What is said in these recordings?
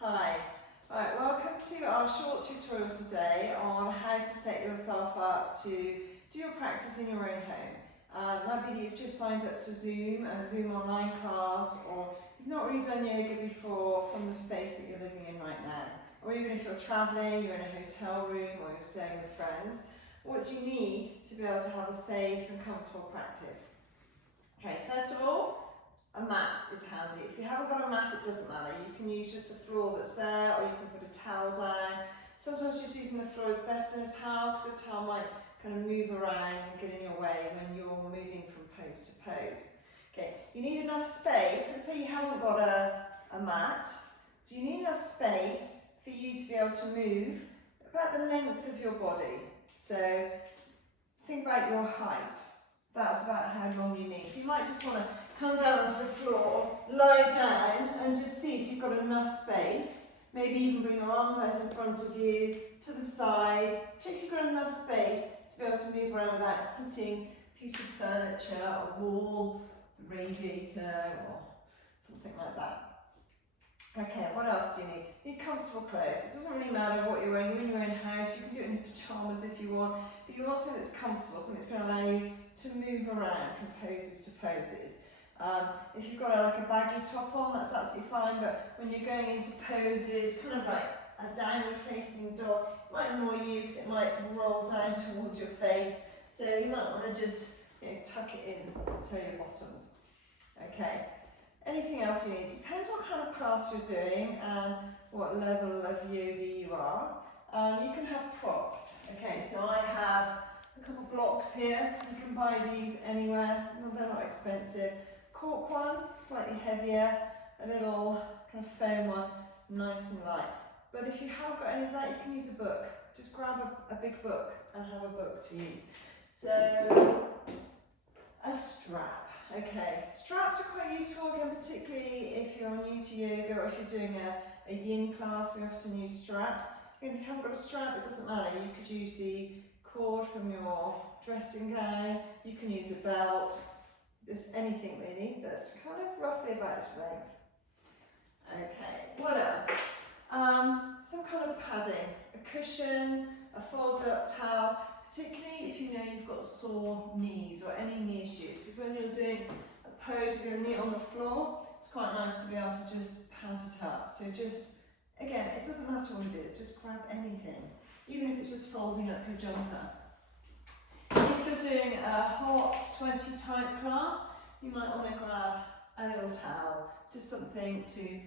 Hi. Right, welcome to our short tutorial today on how to set yourself up to do your practice in your own home. Might be that you've just signed up to Zoom, a Zoom online class, or you've not really done yoga before from the space that you're living in right now. Or even if you're travelling, you're in a hotel room or you're staying with friends, what do you need to be able to have a safe and comfortable practice? Okay, first of all, a mat is handy. If you haven't got a mat, it doesn't matter. You can use just the floor that's there, or you can put a towel down. Sometimes just using the floor is better than a towel, because the towel might kind of move around and get in your way when you're moving from pose to pose. Okay, you need enough space. Let's say you haven't got a mat, so you need enough space for you to be able to move about the length of your body. So think about your height. That's about how long you need. So you might just want to come down onto the floor, lie down, and just see if you've got enough space. Maybe even bring your arms out in front of you, to the side. Check if you've got enough space to be able to move around without hitting a piece of furniture, a wall, a radiator, or something like that. Okay, what else do you need? You need comfortable clothes. It doesn't really matter what you're wearing. You're in your own house. You can do it in pyjamas if you want, but you want something that's comfortable, something that's going to allow you to move around from poses to poses. If you've got like a baggy top on, that's absolutely fine, but when you're going into poses, kind of like a downward facing dog, it might annoy you because it might roll down towards your face, so you might want to just tuck it in to your bottoms. Okay, anything else you need? Depends what kind of class you're doing and what level of yoga you are. You can have props. Okay, so I have a couple blocks here. You can buy these anywhere. No, they're not expensive. Cork one, slightly heavier, a little kind of foam one, nice and light. But if you haven't got any of that, you can use a book. Just grab a big book and have a book to use. So, a strap. Okay, straps are quite useful again, particularly if you're new to yoga or if you're doing a yin class. We often use straps. And if you haven't got a strap, it doesn't matter. You could use the cord from your dressing gown. You can use a belt. Just anything really that's kind of roughly about its length. Okay, what else? Some kind of padding, a cushion, a folded up towel, particularly if you know you've got sore knees or any knee issues, because when you're doing a pose, you're going to knee on the floor, it's quite nice to be able to just pad it up. So just, again, it doesn't matter what it is, just grab anything, even if it's just folding up your jumper. If you're doing a hot, sweaty type class, you might want to grab a little towel, just something to,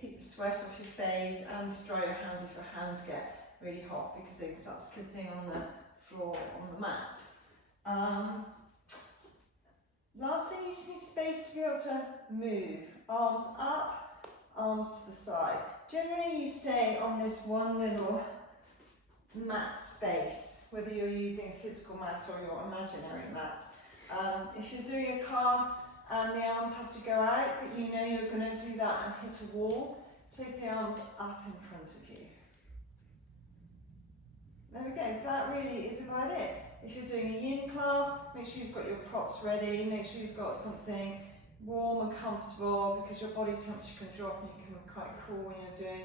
keep the sweat off your face and to dry your hands if your hands get really hot because they start slipping on the floor, on the mat. Last thing, you just need space to be able to move. Arms up, arms to the side. Generally you stay on this one little mat space, whether you're using a physical mat or your imaginary mat. If you're doing a class and the arms have to go out, but you know you're going to do that and hit a wall, take the arms up in front of you. There we go, that really is about it. If you're doing a yin class, make sure you've got your props ready, make sure you've got something warm and comfortable, because your body temperature can drop and you can be quite cool when you're doing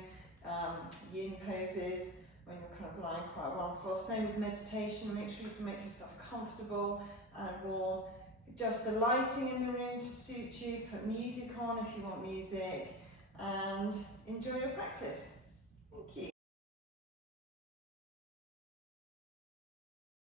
yin poses, when you're kind of lying quite well on the floor. Same with meditation, make sure you can make yourself comfortable and warm. Adjust the lighting in the room to suit you, put music on if you want music, and enjoy your practice. Thank you.